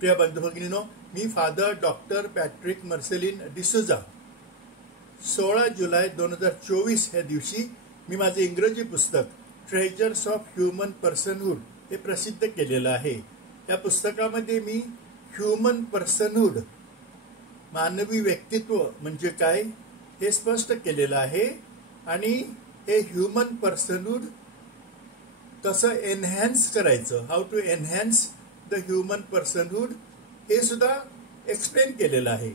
प्रिय बंधू भगिनीनो, मी father doctor Patrick Marcelin D'Souza 16 जुलै 2024 ह्या दिवशी मी माझे इंग्रजी पुस्तक ट्रेजर्स ऑफ ह्यूमन पर्सनहुड हे प्रसिद्ध केलेलं आहे। या पुस्तकामध्ये मी ह्यूमन पर्सनहुड मानवी व्यक्तित्व म्हणजे काय हे स्पष्ट केलेलं आहे आणि हे ह्यूमन पर्सनहुड कसं एनहॅन्स करायचं, how to enhance the human personhood हे सुद्धा एक्सप्लेन केलेलं आहे।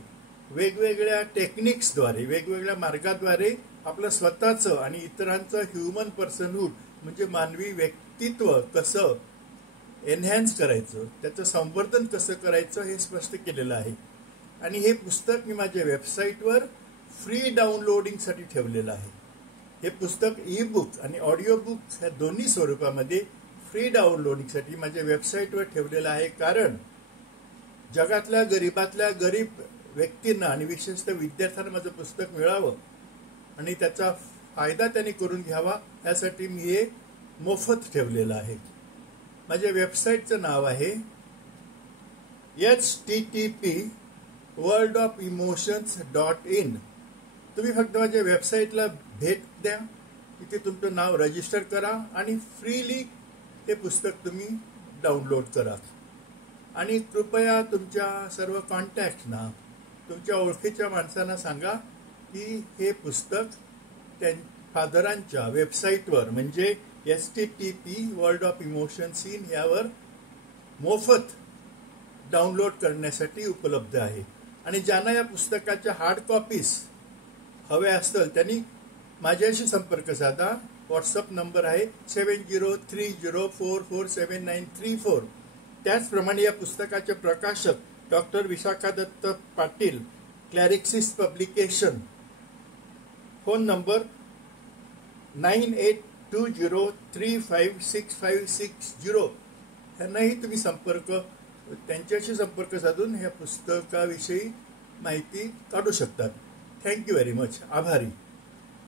वेगवेगळ्या टेक्निक्सद्वारे वेगवेगळ्या मार्गाद्वारे आपलं स्वतःचं आणि इतरांचं ह्यूमन पर्सनहुड म्हणजे मानवी व्यक्तित्व कसं एनहॅन्स करायचं, त्याचं संवर्धन कसं करायचं हे स्पष्ट केलेलं आहे। आणि हे पुस्तक मी माझ्या वेबसाईटवर फ्री डाउनलोडिंगसाठी ठेवलेलं आहे। हे पुस्तक ई बुक आणि ऑडिओ बुक ह्या दोन्ही स्वरूपामध्ये फ्री डाउनलोडिंगसाठी माझ्या वेबसाईटवर ठेवलेलं आहे, कारण जगातल्या गरीबातल्या गरीब व्यक्तींना आणि विशेषतः विद्यार्थ्यांना माझं पुस्तक मिळावं आणि त्याचा फायदा त्यांनी करून घ्यावा यासाठी मी हे मोफत ठेवलेलं आहे। माझ्या वेबसाईटचं नाव आहे http://worldofemotions.in। तुम्ही फक्त माझ्या वेबसाईटला भेट द्या, तिथे तुमचं नाव रजिस्टर करा आणि फ्रीली हे पुस्तक तुम्ही डाउनलोड करा। आणि कृपया तुमच्या सर्व कॉन्टॅक्ट्सना, तुमच्या ओळखीच्या माणसांना सांगा की हे पुस्तक फादरांच्या वेबसाईटवर म्हणजे http://worldofemotions.in यावर मोफत डाउनलोड करण्यासाठी उपलब्ध आहे। आणि ज्यांना या पुस्तकाच्या हार्ड कॉपीज हव्या असतील त्यांनी माझ्याशी संपर्क साधा। व्हॉट्सअप नंबर आहे 7030447934। त्याचप्रमाणे या पुस्तकाचे प्रकाशक doctor Vishakha Datt Patil, Clarixis publication, phone number 9820356560 यांनाही तुम्ही त्यांच्याशी संपर्क साधून या पुस्तकाविषयी माहिती काढू शकतात। Thank you very much. आभारी।